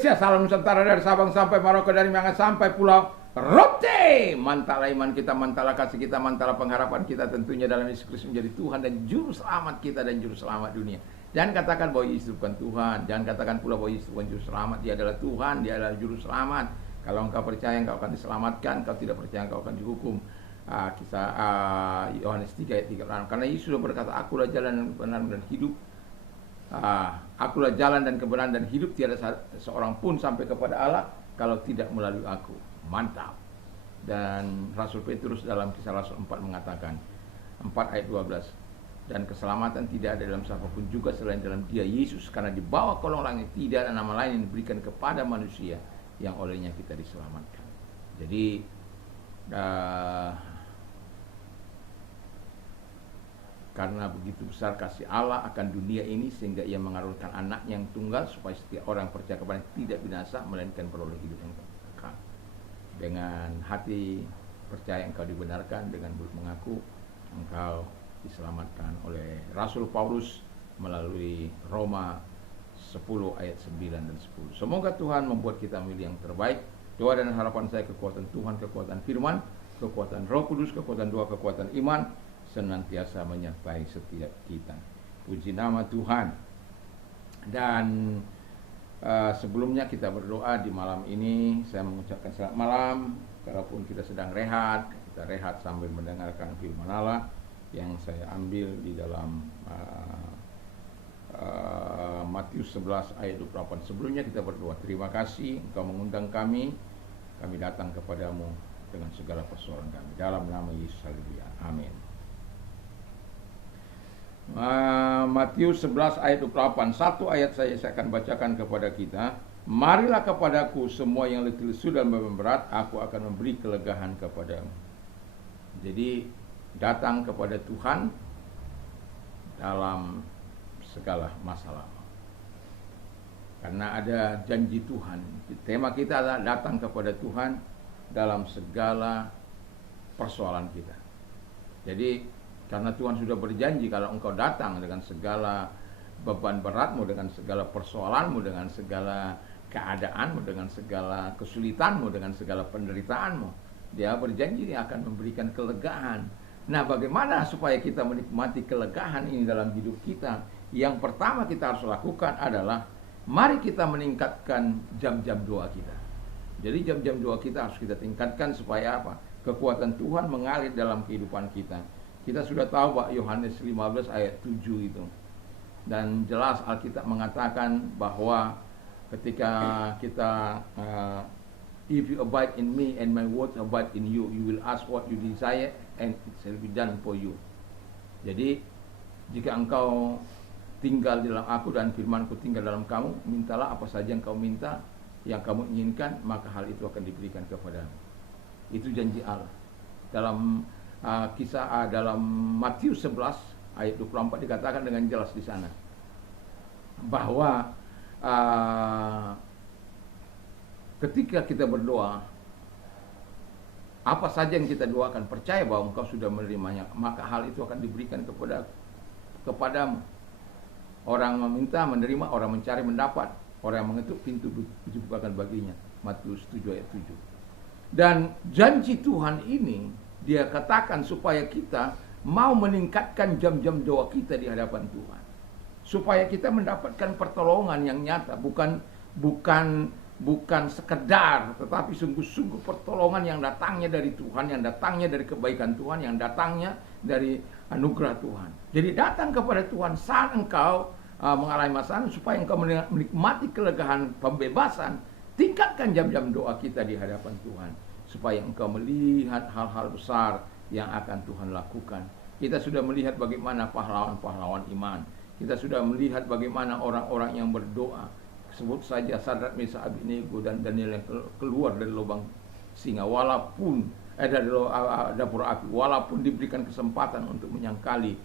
Indonesia, salam Nusantara dari Sabang sampai Merauke, dari Miangas sampai Pulau Rote. Mantaplah iman kita, mantaplah kasih kita, mantaplah pengharapan kita tentunya dalam Yesus Kristus menjadi Tuhan dan Juru Selamat kita dan Juru Selamat dunia. Jangan katakan bahwa Yesus bukan Tuhan, jangan katakan pula bahwa Yesus bukan Juru Selamat. Dia adalah Tuhan, Dia adalah Juru Selamat. Kalau engkau percaya engkau akan diselamatkan, kalau tidak percaya engkau akan dihukum. Kisah Yohanes 3 ayat 36. Karena Yesus sudah berkata, akulah jalan dan kebenaran dan hidup. Akulah jalan dan kebenaran dan hidup, tiada seorang pun sampai kepada Allah kalau tidak melalui aku. Mantap. Dan Rasul Petrus dalam Kisah Rasul 4 mengatakan 4 ayat 12, dan keselamatan tidak ada dalam siapapun juga selain dalam Dia Yesus, karena di bawah kolong langit tidak ada nama lain yang diberikan kepada manusia yang olehnya kita diselamatkan. Jadi karena begitu besar kasih Allah akan dunia ini sehingga Ia mengaruniakan Anak yang tunggal supaya setiap orang yang percaya kepadanya tidak binasa melainkan beroleh hidup yang kekal. Dengan hati percaya engkau dibenarkan, dengan mulut mengaku engkau diselamatkan oleh Rasul Paulus melalui Roma 10 ayat 9 dan 10. Semoga Tuhan membuat kita milih yang terbaik. Doa dan harapan saya, kekuatan Tuhan, kekuatan firman, kekuatan Roh Kudus, kekuatan doa, kekuatan iman senantiasa menyertai setiap kita. Puji nama Tuhan. Dan sebelumnya kita berdoa di malam ini, saya mengucapkan selamat malam. Kalaupun kita sedang rehat, kita rehat sambil mendengarkan firman Allah yang saya ambil di dalam Matius 11 ayat 28. Sebelumnya kita berdoa. Terima kasih Engkau mengundang kami datang kepadamu dengan segala persoalan kami. Dalam nama Yesus, haleluya. Amin. Matius 11 ayat 28. Satu ayat saya akan bacakan kepada kita. Marilah kepadaku semua yang letih lesu dan beban berat, aku akan memberi kelegahan kepadamu. Jadi datang kepada Tuhan dalam segala masalah. Karena ada janji Tuhan. Tema kita adalah datang kepada Tuhan dalam segala persoalan kita. Jadi karena Tuhan sudah berjanji, kalau engkau datang dengan segala beban beratmu, dengan segala persoalanmu, dengan segala keadaanmu, dengan segala kesulitanmu, dengan segala penderitaanmu, Dia berjanji Dia akan memberikan kelegaan. Nah, bagaimana supaya kita menikmati kelegaan ini dalam hidup kita? Yang pertama kita harus lakukan adalah mari kita meningkatkan jam-jam doa kita. Jadi jam-jam doa kita harus kita tingkatkan supaya apa? Kekuatan Tuhan mengalir dalam kehidupan kita. Kita sudah tahu Pak, Yohanes 15 ayat 7 itu. Dan jelas Alkitab mengatakan bahwa ketika kita if you abide in me and my words abide in you, you will ask what you desire and it shall be done for you. Jadi jika engkau tinggal di dalam aku dan firmanku tinggal dalam kamu, mintalah apa saja yang kau minta, yang kamu inginkan, maka hal itu akan diberikan kepadamu. Itu janji Allah. Dalam dalam Matius 11 ayat 24 dikatakan dengan jelas di sana bahwa ketika kita berdoa, apa saja yang kita doakan, percaya bahwa engkau sudah menerimanya, maka hal itu akan diberikan kepadamu. Orang meminta menerima, orang mencari mendapat, orang yang mengetuk pintu dibukakan baginya. Matius 7 ayat 7. Dan janji Tuhan ini Dia katakan supaya kita mau meningkatkan jam-jam doa kita di hadapan Tuhan, supaya kita mendapatkan pertolongan yang nyata, bukan sekedar, tetapi sungguh-sungguh pertolongan yang datangnya dari Tuhan, yang datangnya dari kebaikan Tuhan, yang datangnya dari anugerah Tuhan. Jadi datang kepada Tuhan saat engkau mengalami masalah, supaya engkau menikmati kelegaan pembebasan. Tingkatkan jam-jam doa kita di hadapan Tuhan, supaya engkau melihat hal-hal besar yang akan Tuhan lakukan. Kita sudah melihat bagaimana pahlawan-pahlawan iman. Kita sudah melihat bagaimana orang-orang yang berdoa. Sebut saja Sadrak, Mesak, Abednego dan Daniel yang keluar dari lubang singa, walaupun dari dapur api, walaupun diberikan kesempatan untuk menyangkali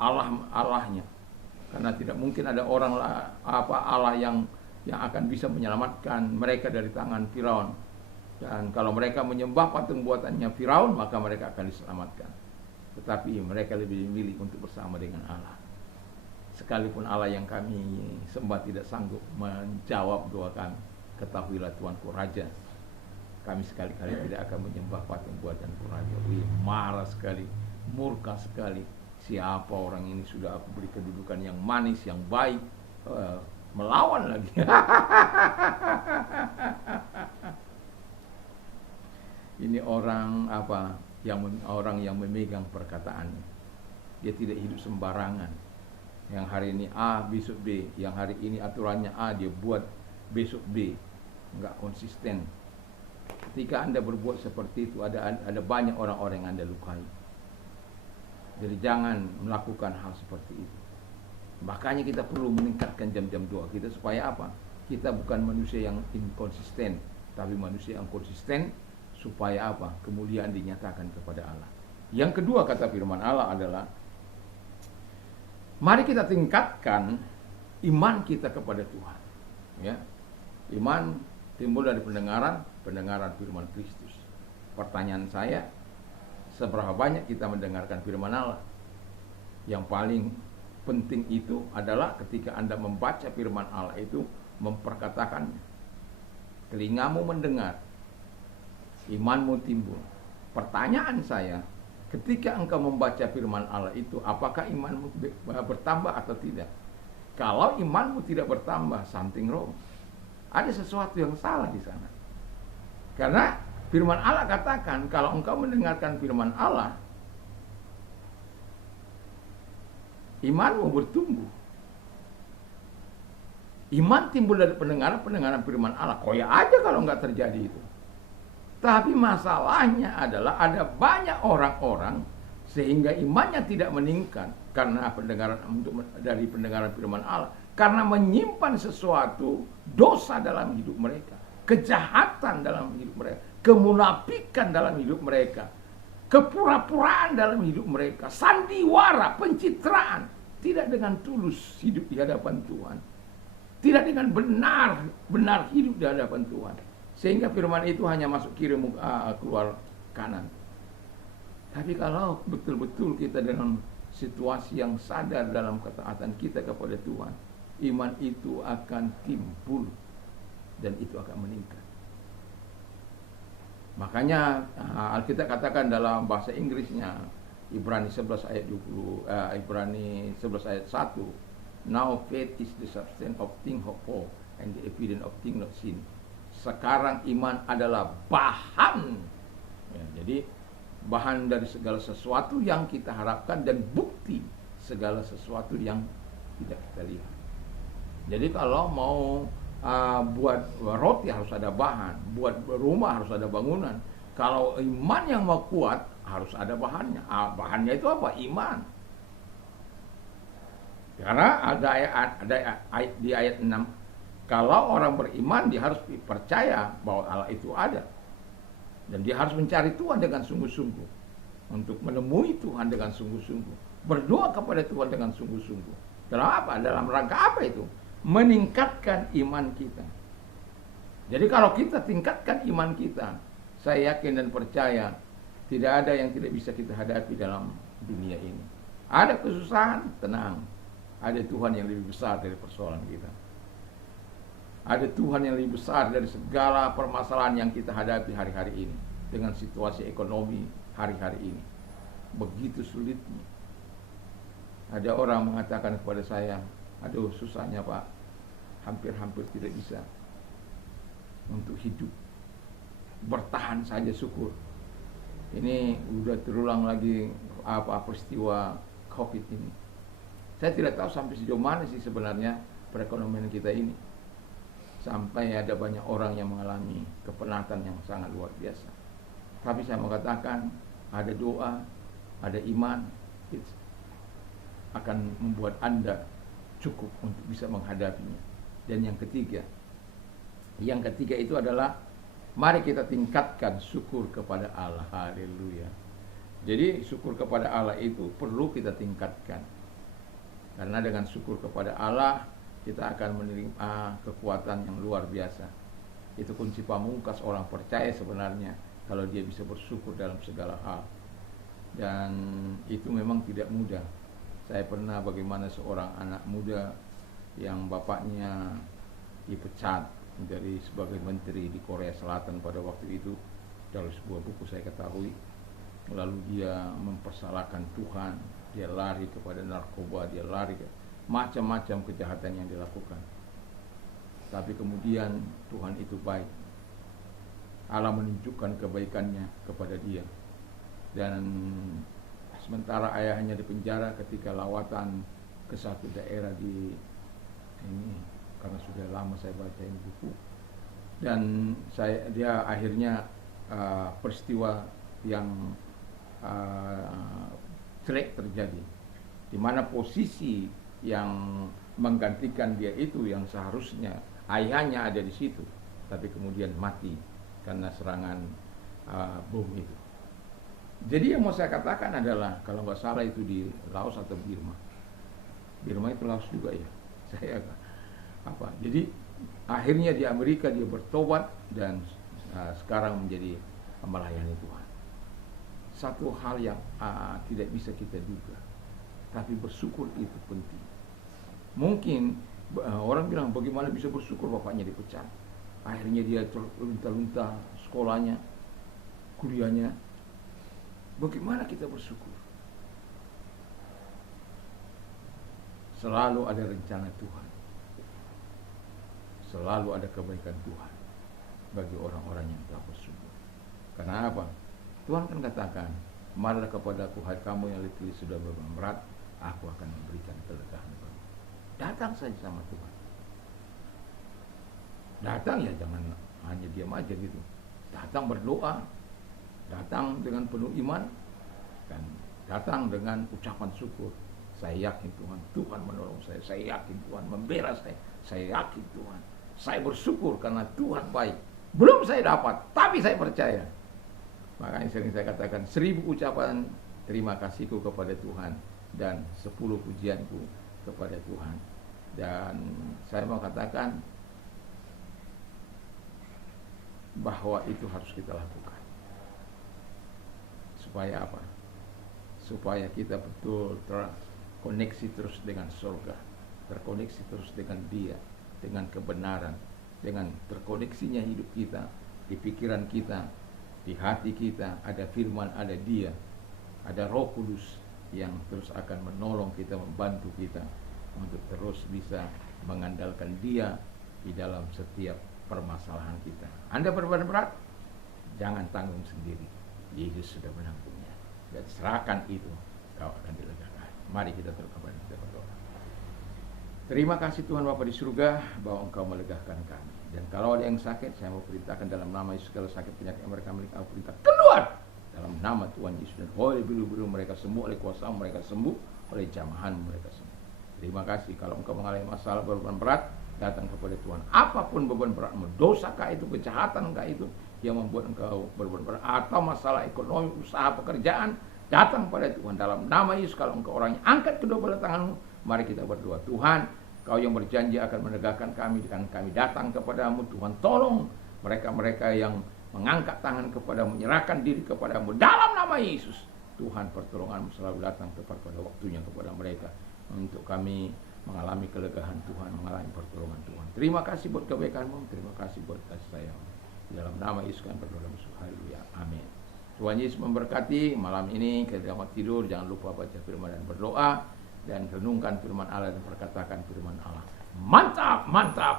Allahnya. Karena tidak mungkin ada orang Allah yang akan bisa menyelamatkan mereka dari tangan Firaun. Dan kalau mereka menyembah patung buatannya Firaun, maka mereka akan diselamatkan. Tetapi mereka lebih memilih untuk bersama dengan Allah. sekalipun Allah yang kami sembah tidak sanggup menjawab doa kami, ketahuilah Tuanku Raja, kami sekali-kali tidak akan menyembah patung buatan raja. Wih, marah sekali, murka sekali. Siapa orang ini, sudah aku beri kedudukan yang manis, yang baik, melawan lagi. Ini orang apa? Orang yang memegang perkataannya. Dia tidak hidup sembarangan. Yang hari ini A, besok B. Yang hari ini aturannya A, dia buat besok B. Enggak konsisten. Ketika Anda berbuat seperti itu, ada banyak orang-orang yang Anda lukai. Jadi jangan melakukan hal seperti itu. Makanya kita perlu meningkatkan jam-jam doa kita supaya apa? Kita bukan manusia yang inkonsisten, tapi manusia yang konsisten supaya apa? Kemuliaan dinyatakan kepada Allah. Yang kedua kata firman Allah adalah, mari kita tingkatkan iman kita kepada Tuhan. Ya. Iman timbul dari pendengaran firman Kristus. Pertanyaan saya, seberapa banyak kita mendengarkan firman Allah? Yang paling penting itu adalah ketika Anda membaca firman Allah itu, memperkatakannya. Telingamu mendengar, imanmu timbul. Pertanyaan saya, ketika engkau membaca firman Allah itu, apakah imanmu bertambah atau tidak? Kalau imanmu tidak bertambah, something wrong. Ada sesuatu yang salah di sana. Karena firman Allah katakan, kalau engkau mendengarkan firman Allah, imanmu bertumbuh. Iman timbul dari pendengaran firman Allah. Koyak aja kalau enggak terjadi itu. Tapi masalahnya adalah ada banyak orang-orang sehingga imannya tidak meningkat karena dari pendengaran firman Allah, karena menyimpan sesuatu dosa dalam hidup mereka, kejahatan dalam hidup mereka, kemunafikan dalam hidup mereka, kepura-puraan dalam hidup mereka, sandiwara, pencitraan, tidak dengan tulus hidup di hadapan Tuhan, tidak dengan benar hidup di hadapan Tuhan, sehingga firman itu hanya masuk kiri, keluar kanan. Tapi kalau betul-betul kita dengan situasi yang sadar dalam ketaatan kita kepada Tuhan, iman itu akan timbul dan itu akan meningkat. Makanya Alkitab katakan dalam bahasa Inggrisnya, Ibrani 11 ayat 1, now faith is the substance of things hoped for and the evidence of things not seen. Sekarang iman adalah bahan, ya, jadi bahan dari segala sesuatu yang kita harapkan dan bukti segala sesuatu yang tidak kita lihat. Jadi kalau mau buat roti harus ada bahan, buat rumah harus ada bangunan. Kalau iman yang mau kuat harus ada bahannya. Bahannya itu apa? Iman. Karena ada ayat di ayat 6, kalau orang beriman dia harus percaya bahwa Allah itu ada. Dan dia harus mencari Tuhan dengan sungguh-sungguh. Untuk menemui Tuhan dengan sungguh-sungguh. Berdoa kepada Tuhan dengan sungguh-sungguh. Dalam apa? Dalam rangka apa itu? Meningkatkan iman kita. Jadi kalau kita tingkatkan iman kita, saya yakin dan percaya tidak ada yang tidak bisa kita hadapi dalam dunia ini. Ada kesusahan, tenang. Ada Tuhan yang lebih besar dari persoalan kita. Ada Tuhan yang lebih besar dari segala permasalahan yang kita hadapi hari-hari ini. Dengan situasi ekonomi hari-hari ini. Begitu sulitnya. Ada orang mengatakan kepada saya, aduh susahnya Pak, hampir-hampir tidak bisa untuk hidup. Bertahan saja syukur. Ini udah terulang lagi peristiwa COVID ini. Saya tidak tahu sampai sejauh mana sih sebenarnya perekonomian kita ini. Sampai ada banyak orang yang mengalami kepenatan yang sangat luar biasa. Tapi saya mengatakan ada doa, ada iman, itu akan membuat Anda cukup untuk bisa menghadapinya. Dan yang ketiga itu adalah mari kita tingkatkan syukur kepada Allah. Haleluya. Jadi syukur kepada Allah itu perlu kita tingkatkan. Karena dengan syukur kepada Allah kita akan menerima kekuatan yang luar biasa. Itu kunci pamungkas orang percaya sebenarnya, kalau dia bisa bersyukur dalam segala hal. Dan itu memang tidak mudah. Saya pernah bagaimana seorang anak muda yang bapaknya dipecat dari sebagai menteri di Korea Selatan pada waktu itu. Dalam sebuah buku saya ketahui. Lalu dia mempersalahkan Tuhan, dia lari kepada narkoba, dia lari ke macam-macam kejahatan yang dilakukan. Tapi kemudian Tuhan itu baik. Allah menunjukkan kebaikannya kepada dia. Dan sementara ayahnya di penjara ketika lawatan ke satu daerah di ini, karena sudah lama saya baca ini buku, dan dia akhirnya peristiwa yang jelek terjadi, di mana posisi yang menggantikan dia itu yang seharusnya ayahnya ada di situ, tapi kemudian mati karena serangan bom itu. Jadi yang mau saya katakan adalah, kalau nggak salah itu di Laos atau Birma itu Laos juga ya, saya jadi akhirnya di Amerika dia bertobat dan sekarang menjadi melayani Tuhan. Satu hal yang tidak bisa kita duga, tapi bersyukur itu penting. Mungkin orang bilang, bagaimana bisa bersyukur bapaknya dipecat, akhirnya dia terlunta-lunta sekolahnya, kuliahnya. Bagaimana kita bersyukur? Selalu ada rencana Tuhan, selalu ada kebaikan Tuhan bagi orang-orang yang tak bersyukur. Karena apa? Tuhan kan katakan, marilah kepadaku hai kamu yang letih sudah beban berat, aku akan memberikan kelegaan baru. Datang saja sama Tuhan. Datang ya, jangan hanya diam aja gitu. Datang berdoa, datang dengan penuh iman, dan datang dengan ucapan syukur. Saya yakin Tuhan menolong saya yakin Tuhan membela saya yakin Tuhan. Saya bersyukur karena Tuhan baik. Belum saya dapat, tapi saya percaya. Makanya sering saya katakan 1000 ucapan terima kasihku kepada Tuhan dan 10 pujianku kepada Tuhan. Dan saya mau katakan bahwa itu harus kita lakukan. Supaya apa? Supaya kita betul terkoneksi terus dengan surga, terkoneksi terus dengan Dia, dengan kebenaran, dengan terkoneksinya hidup kita, di pikiran kita, di hati kita, ada firman, ada Dia, ada Roh Kudus yang terus akan menolong kita, membantu kita untuk terus bisa mengandalkan Dia di dalam setiap permasalahan kita. Anda berbeban berat, jangan tanggung sendiri. Yesus sudah menanggungnya. Dan serahkan itu, kau akan dilegakan. Mari kita berdoa. Terima kasih Tuhan Bapa di surga bahwa Engkau melegakan kami. Dan kalau ada yang sakit, saya mau perintahkan dalam nama Yesus, segala sakit penyakit yang mereka miliki, aku perintah keluar dalam nama Tuhan Yesus. Dan oleh biru-biru mereka sembuh, oleh kuasa mereka sembuh, oleh jamahan mereka sembuh. Terima kasih. Kalau engkau mengalami masalah beban berat, datang kepada Tuhan. Apapun beban beratmu, dosakah itu, kejahatanKah itu yang membuat engkau berbeban berat, atau masalah ekonomi, usaha, pekerjaan, datang pada Tuhan dalam nama Yesus. Kalau engkau orangnya, angkat kedua belah tanganmu. Mari kita berdoa. Tuhan, Kau yang berjanji akan menegakkan kami dengan kami datang kepadamu. Tuhan, tolong mereka-mereka yang mengangkat tangan kepadamu, menyerahkan diri kepadamu dalam nama Yesus. Tuhan, pertolonganmu selalu datang tepat pada waktunya kepada mereka, untuk kami mengalami kelegaan Tuhan, mengalami pertolongan Tuhan. Terima kasih buat kebaikan-Mu, terima kasih buat kasih sayang. Dalam nama Yesus kami berdoa, haleluya, amin. Tuhan Yesus memberkati malam ini. Ketika mau tidur, jangan lupa baca firman dan berdoa, dan renungkan firman Allah dan perkatakan firman Allah. Mantap, mantap.